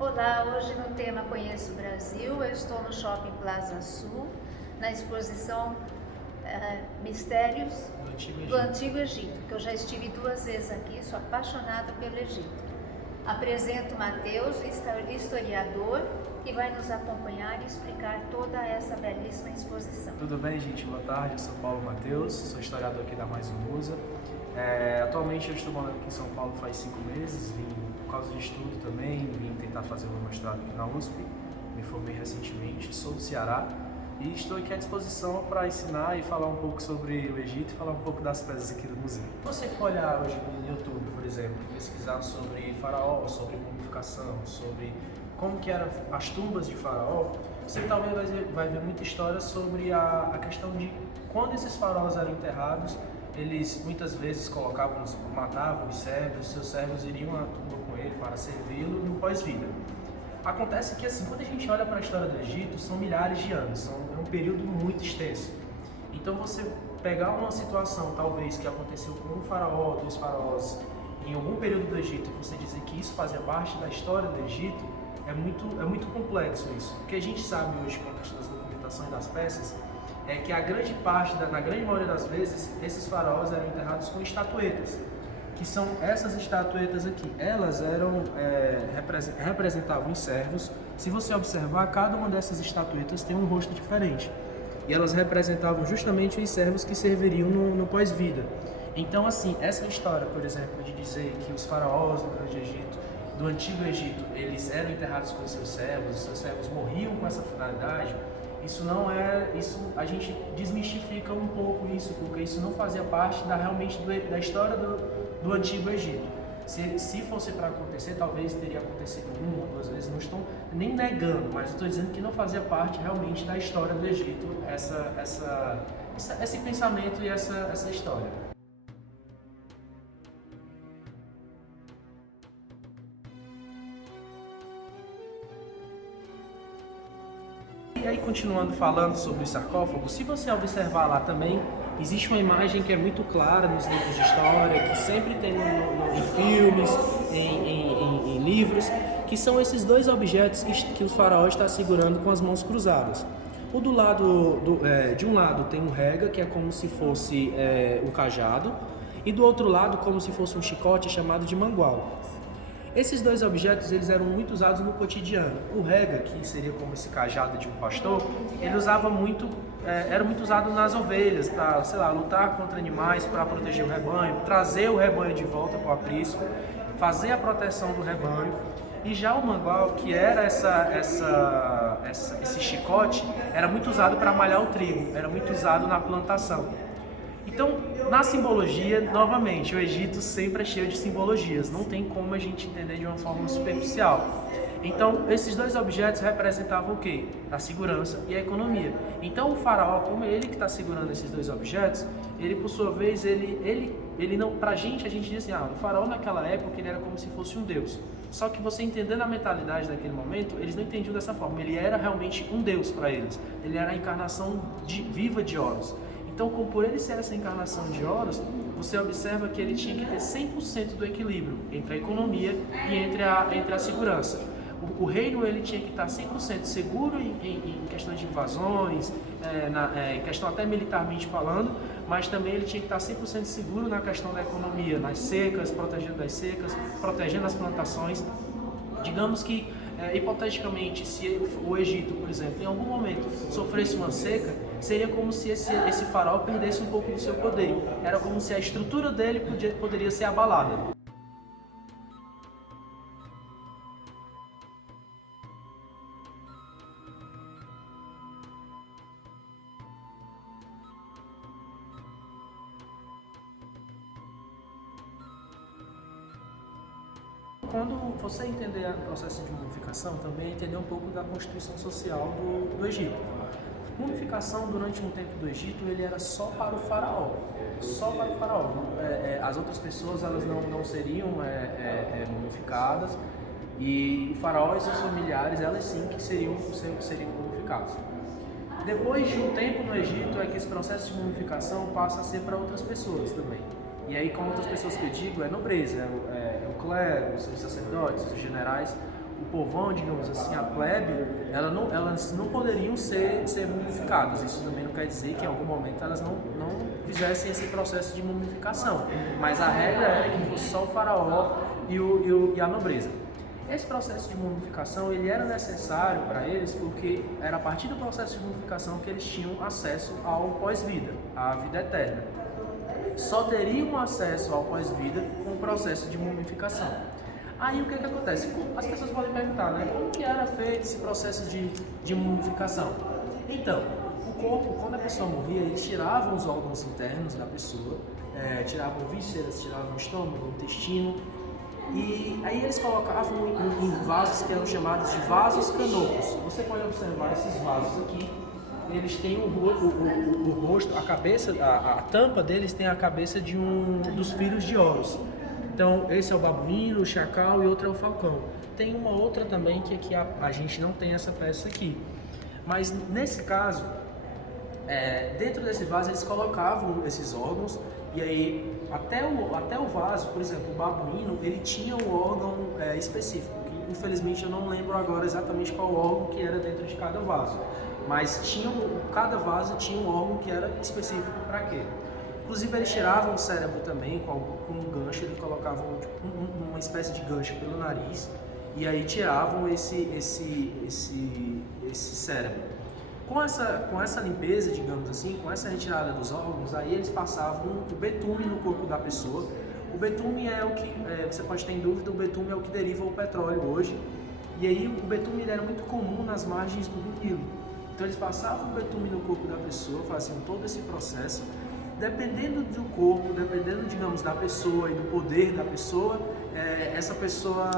Olá, hoje no tema Conheço o Brasil, eu estou no Shopping Plaza Sul, na exposição Mistérios do Antigo Egito, que eu já estive 2 vezes aqui, sou apaixonada pelo Egito. Apresento Matheus, historiador, que vai nos acompanhar e explicar toda essa belíssima exposição. Tudo bem, gente? Boa tarde, eu sou Paulo Matheus, sou historiador aqui da Mais Musa. Atualmente eu estou morando aqui em São Paulo faz 5 meses, vim por causa de estudo também, vim tentar fazer o meu mestrado aqui na USP, me formei recentemente, sou do Ceará e estou aqui à disposição para ensinar e falar um pouco sobre o Egito e falar um pouco das peças aqui do museu. Se você for olhar hoje no YouTube, por exemplo, pesquisar sobre faraó, sobre mumificação, sobre como que eram as tumbas de faraó, você talvez vai ver muita história sobre a questão de quando esses faraós eram enterrados, eles muitas vezes matavam os servos, seus servos iriam à tumba com ele para servi-lo no pós-vida. Acontece que assim, quando a gente olha para a história do Egito, são milhares de anos, é um período muito extenso. Então você pegar uma situação talvez que aconteceu com um faraó, 2 faraós, em algum período do Egito, e você dizer que isso fazia parte da história do Egito, é muito complexo isso. O que a gente sabe hoje com a questão das documentações das peças é que na grande maioria das vezes, esses faraós eram enterrados com estatuetas, que são essas estatuetas aqui. Elas representavam os servos. Se você observar, cada uma dessas estatuetas tem um rosto diferente. E elas representavam justamente os servos que serviriam no pós-vida. Então, assim, essa história, por exemplo, de dizer que os faraós do Grande Egito, do Antigo Egito, eles eram enterrados com os seus servos morriam com essa finalidade, isso a gente desmistifica um pouco isso, porque isso não fazia parte realmente da história do Antigo Egito. Se fosse para acontecer, talvez teria acontecido 1 ou 2 vezes, não estou nem negando, mas estou dizendo que não fazia parte realmente da história do Egito, esse pensamento e essa história. E aí, continuando falando sobre os sarcófagos, se você observar lá também, existe uma imagem que é muito clara nos livros de história, que sempre tem em filmes, em livros, que são esses 2 objetos que o faraó está segurando com as mãos cruzadas. De um lado tem um rega, que é como se fosse um cajado, e do outro lado como se fosse um chicote chamado de mangual. Esses 2 objetos eles eram muito usados no cotidiano. O rega, que seria como esse cajado de um pastor, ele era muito usado nas ovelhas, para, sei lá, lutar contra animais, para proteger o rebanho, trazer o rebanho de volta para o aprisco, fazer a proteção do rebanho. E já o mangual, que era esse chicote, era muito usado para malhar o trigo, era muito usado na plantação. Então, na simbologia, novamente, o Egito sempre é cheio de simbologias, não tem como a gente entender de uma forma superficial. Então, esses 2 objetos representavam o quê? A segurança e a economia. Então, o faraó, como ele que está segurando esses 2 objetos, ele, por sua vez, ele não, pra gente, a gente diz assim, o faraó naquela época ele era como se fosse um deus. Só que você entendendo a mentalidade daquele momento, eles não entendiam dessa forma. Ele era realmente um deus para eles. Ele era a encarnação viva de Horus. Então, por ele ser essa encarnação de Horus, você observa que ele tinha que ter 100% do equilíbrio entre a economia e entre a segurança. O reino ele tinha que estar 100% seguro em questões de invasões, em questão até militarmente falando, mas também ele tinha que estar 100% seguro na questão da economia, nas secas, protegendo das secas, protegendo as plantações. Digamos que, hipoteticamente, se o Egito, por exemplo, em algum momento sofresse uma seca, seria como se esse faraó perdesse um pouco do seu poder. Era como se a estrutura dele poderia ser abalada. Quando você entender o processo de mumificação, também é entender um pouco da constituição social do Egito. Mumificação, durante um tempo do Egito, ele era só para o faraó. Só para o faraó. As outras pessoas elas não seriam mumificadas, e o faraó e seus familiares, elas sim que seriam mumificados. Depois de um tempo no Egito, é que esse processo de mumificação passa a ser para outras pessoas também. E aí, com outras pessoas que eu digo, é nobreza, é o clero, os sacerdotes, os generais. povão, digamos assim, a plebe, elas não poderiam ser mumificadas. Isso também não quer dizer que em algum momento elas não fizessem esse processo de mumificação, mas a regra era que fosse só o faraó e a nobreza. Esse processo de mumificação ele era necessário para eles porque era a partir do processo de mumificação que eles tinham acesso ao pós-vida, à vida eterna. Só teriam acesso ao pós-vida com o processo de mumificação. Aí o que acontece? As pessoas podem perguntar, né? Como que era feito esse processo de mumificação? Então, o corpo, quando a pessoa morria, eles tiravam os órgãos internos da pessoa, tiravam vísceras, tiravam o estômago, o intestino, e aí eles colocavam em vasos que eram chamados de vasos canopos. Você pode observar esses vasos aqui. Eles têm o rosto, a cabeça, a tampa deles tem a cabeça de dos filhos de Horus. Então, esse é o babuíno, o chacal e outro é o falcão. Tem uma outra também que aqui a gente não tem essa peça aqui. Mas nesse caso, dentro desse vaso eles colocavam esses órgãos e aí até o vaso, por exemplo, o babuíno, ele tinha um órgão específico. Que, infelizmente eu não lembro agora exatamente qual órgão que era dentro de cada vaso. Mas cada vaso tinha um órgão que era específico para quê? Inclusive eles tiravam o cérebro também com um gancho, eles colocavam uma espécie de gancho pelo nariz e aí tiravam esse cérebro. Com essa limpeza, digamos assim, com essa retirada dos órgãos, aí eles passavam o betume no corpo da pessoa. O betume é o que, você pode ter em dúvida, o betume é o que deriva o petróleo hoje. E aí o betume era muito comum nas margens do Rio Nilo. Então eles passavam o betume no corpo da pessoa, faziam todo esse processo. Dependendo do corpo, dependendo, digamos, da pessoa e do poder da pessoa, essa pessoa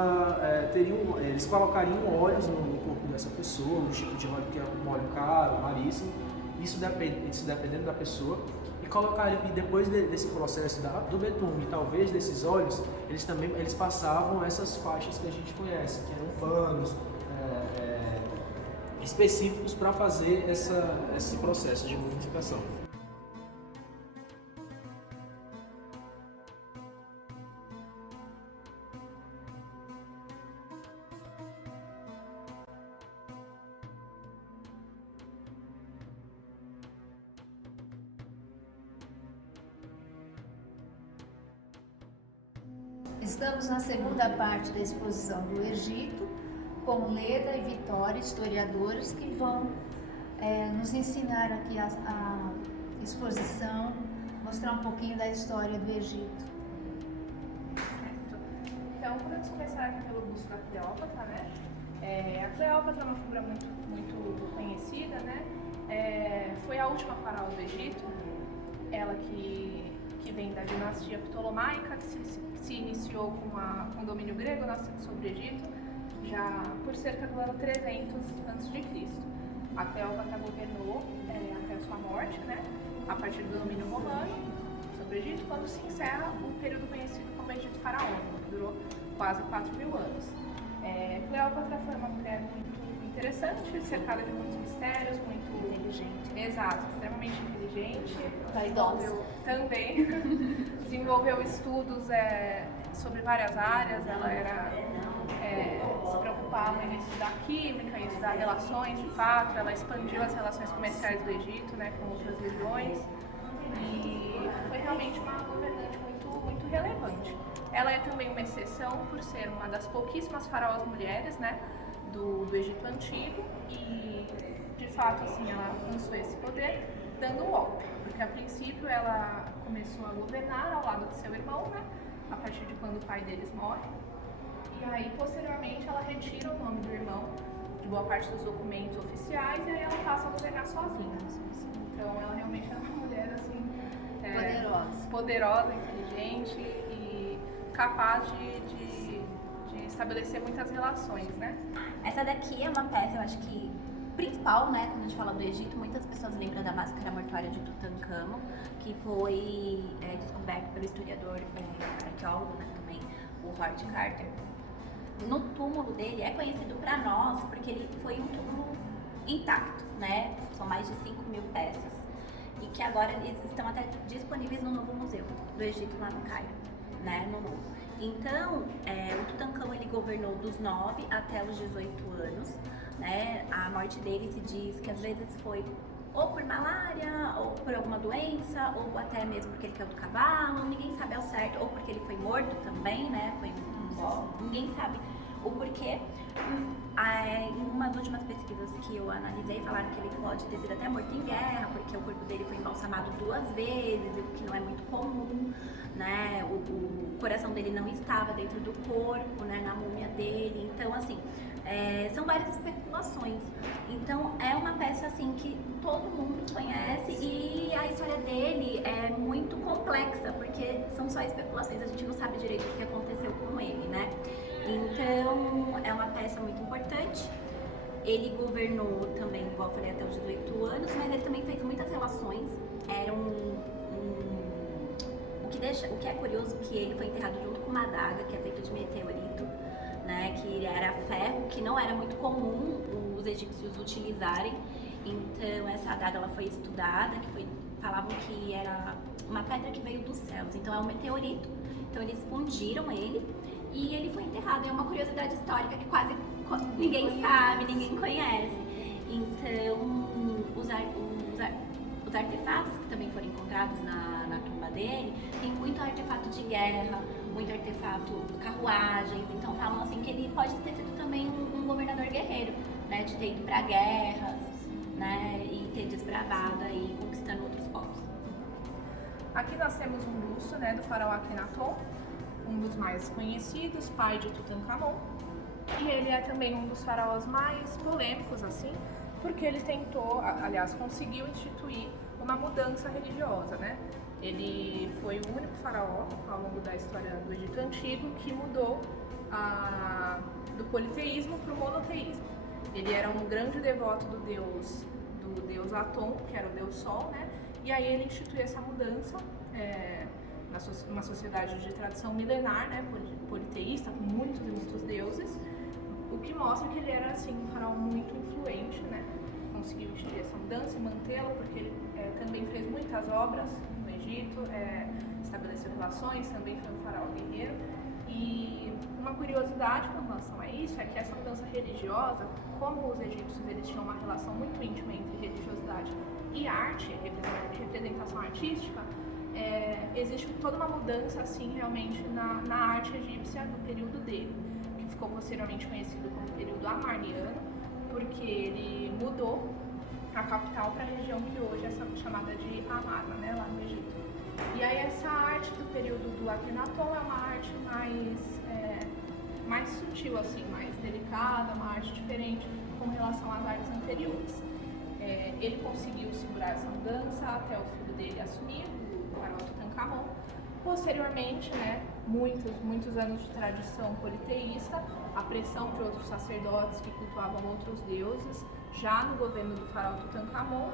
eles colocariam óleos no corpo dessa pessoa, um tipo de óleo que é um óleo caro, raríssimo, isso dependendo da pessoa, e depois desse processo do betume, talvez desses óleos, eles passavam essas faixas que a gente conhece, que eram panos específicos para fazer esse processo de mumificação. Estamos na segunda parte da exposição do Egito, com Leda e Vitória, historiadores, que vão nos ensinar aqui a exposição, mostrar um pouquinho da história do Egito. Então, podemos começar aqui pelo busto da Cleópatra, né? A Cleópatra é uma figura muito conhecida, né? Foi a última faraó do Egito, ela que vem da dinastia ptolomaica, que se iniciou com o domínio grego sobre o Egito, já por cerca do ano 300 a.C. A Cleópatra governou até a sua morte, né, a partir do domínio romano sobre o Egito, quando se encerra o período conhecido como Egito Faraônico, que durou quase 4.000 anos. Cleópatra foi uma mulher muito interessante, cercada de muitos mistérios, muito inteligente. Exato, extremamente inteligente. Também desenvolveu estudos sobre várias áreas. Ela se preocupava em estudar química, em estudar relações de fato. Ela expandiu as relações comerciais do Egito, né, com outras regiões, e foi realmente uma governante muito relevante. Ela é também uma exceção por ser uma das pouquíssimas faraós mulheres, né, do Egito Antigo, e de fato assim, ela alcançou esse poder dando um golpe, porque a princípio ela começou a governar ao lado de seu irmão, né, a partir de quando o pai deles morre, e aí posteriormente ela retira o nome do irmão de boa parte dos documentos oficiais e aí ela passa a governar sozinha. Então ela realmente é uma mulher assim, poderosa, inteligente e capaz de estabelecer muitas relações, né? Essa daqui é uma peça, eu acho que principal, né? Quando a gente fala do Egito, muitas pessoas lembram da máscara mortuária de Tutankhamon, que foi descoberta pelo historiador arqueólogo, né, também, o Howard Carter. No túmulo dele é conhecido para nós porque ele foi um túmulo intacto, né? São mais de 5.000 peças e que agora eles estão até disponíveis no novo museu do Egito lá no Cairo, né? No novo. Então, o Tutancâmon ele governou dos 9 até os 18 anos, né? A morte dele se diz que às vezes foi ou por malária, ou por alguma doença, ou até mesmo porque ele caiu do cavalo, ninguém sabe ao certo, ou porque ele foi morto também, né? Foi ninguém sabe o porquê. Em umas últimas pesquisas que eu analisei, falaram que ele pode ter sido até morto em guerra, porque o corpo dele foi embalsamado 2 vezes, o que não é muito comum, né? O coração dele não estava dentro do corpo, né? Na múmia dele. Então, assim, são várias especulações. Então, é uma peça, assim, que todo mundo conhece e a história dele é muito complexa, porque são só especulações, a gente não sabe direito o que aconteceu com ele, né? Então, é uma peça muito importante. Ele governou também, igual eu falei, até os 18 anos, mas ele também fez muitas relações. Era o que é curioso que ele foi enterrado junto com uma adaga, que é feita de meteorito, né? Que era ferro, que não era muito comum os egípcios utilizarem. Então, essa adaga ela foi estudada, falavam que era uma pedra que veio dos céus. Então, é um meteorito. Então, eles fundiram ele. E ele foi enterrado. É uma curiosidade histórica que quase ninguém sabe, ninguém conhece. Então, os artefatos que também foram encontrados na tumba dele, tem muito artefato de guerra, muito artefato carruagens. Então, falam assim que ele pode ter sido também um governador guerreiro, né? De ter ido para guerras, né? E ter desbravado aí, conquistando outros povos. Aqui nós temos um busto, né, do faraó Akhenaton, um dos mais conhecidos, pai de Tutancâmon, e ele é também um dos faraós mais polêmicos, assim, porque ele tentou, aliás, conseguiu instituir uma mudança religiosa, né? Ele foi o único faraó ao longo da história do Egito Antigo que mudou do politeísmo para o monoteísmo. Ele era um grande devoto do deus Aton, que era o deus Sol, né? E aí ele instituiu essa mudança, uma sociedade de tradição milenar, né, politeísta, com muitos e muitos deuses, o que mostra que ele era, assim, um faraó muito influente, né, conseguiu instituir essa mudança e mantê-la, porque ele também fez muitas obras no Egito, estabeleceu relações, também foi um faraó guerreiro. E uma curiosidade com relação a isso é que essa mudança religiosa, como os egípcios eles tinham uma relação muito íntima entre religiosidade e arte, representação artística, existe toda uma mudança assim realmente na arte egípcia no período dele, que ficou posteriormente conhecido como período amarniano, porque ele mudou a capital para a região que hoje é chamada de Amarna, né, lá no Egito. E aí essa arte do período do Akhenaton é uma arte mais sutil, assim, mais delicada, uma arte diferente com relação às artes anteriores. Ele conseguiu segurar essa mudança até o filho dele assumir, o faraó Tutancâmon. Posteriormente, né, muitos anos de tradição politeísta, a pressão de outros sacerdotes que cultuavam outros deuses, já no governo do faraó Tutancâmon,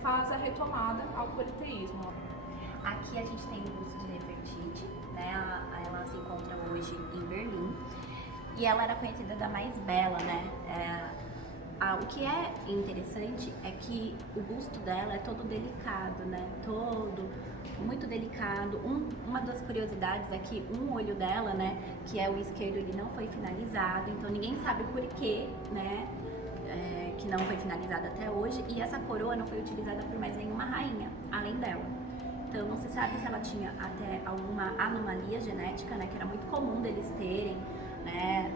faz a retomada ao politeísmo. Aqui a gente tem o busto de Nefertiti, né? Ela se encontra hoje em Berlim e ela era conhecida da mais bela, né? O que é interessante é que o busto dela é todo delicado, né? Todo muito delicado. Uma das curiosidades é que um olho dela, né? Que é o esquerdo, ele não foi finalizado, então ninguém sabe o porquê, né? Que não foi finalizado até hoje. E essa coroa não foi utilizada por mais nenhuma rainha, além dela. Então não se sabe se ela tinha até alguma anomalia genética, né? Que era muito comum deles terem, né?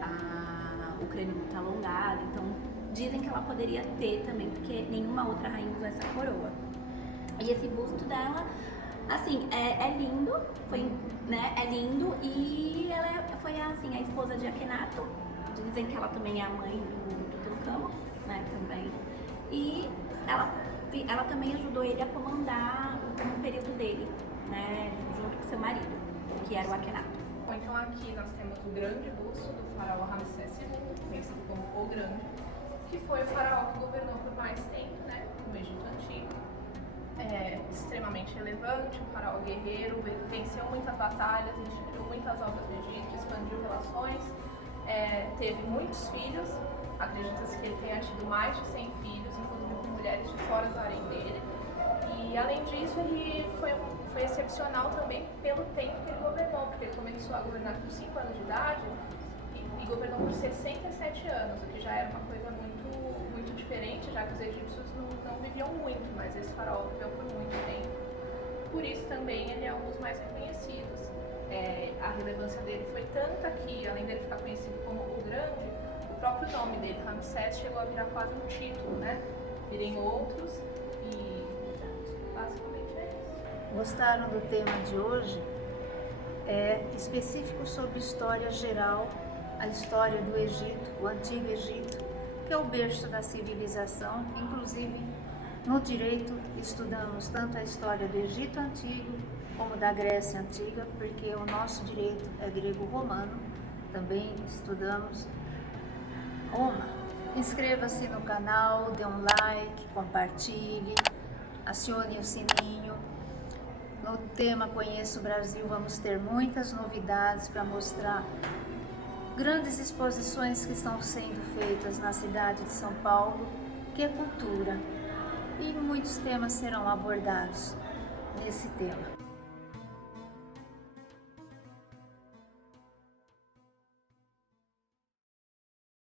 O crânio muito alongado. Então dizem que ela poderia ter também, porque nenhuma outra rainha usou essa coroa. E esse busto dela, assim, é lindo, é lindo, e ela foi assim, a esposa de Akhenaton. Dizem que ela também é a mãe do Tutancâmon, né, também. E ela também ajudou ele a comandar o período dele, né, junto com seu marido, que era o Akhenaton. Bom, então aqui nós temos o grande busto do faraó Ramsés II, conhecido como o Grande, que foi o faraó que governou por mais tempo, né, no Egito Antigo. Extremamente relevante, um faraó guerreiro, venceu muitas batalhas, instituiu muitas obras no Egito, expandiu relações, teve muitos filhos, acredita-se que ele tenha tido mais de 100 filhos, inclusive com mulheres de fora do harém dele, E além disso, ele foi excepcional também pelo tempo que ele governou, porque ele começou a governar com 5 anos de idade e governou por 67 anos, o que já era uma coisa muito diferente, já que os egípcios não viviam muito, mas esse faraó viveu por muito tempo. Por isso também ele é um dos mais reconhecidos. A relevância dele foi tanta que, além dele ficar conhecido como o Grande, o próprio nome dele, Ramsés, chegou a virar quase um título, né? Virem outros e basicamente é isso. Gostaram do tema de hoje? É específico sobre história geral, a história do Egito, o Antigo Egito, que é o berço da civilização. Inclusive, no direito, estudamos tanto a história do Egito Antigo como da Grécia Antiga, porque o nosso direito é grego-romano. Também estudamos Roma. Inscreva-se no canal, dê um like, compartilhe, acione o sininho. No tema Conheça o Brasil, vamos ter muitas novidades para mostrar grandes exposições que estão sendo feitas na cidade de São Paulo, que é cultura, e muitos temas serão abordados nesse tema.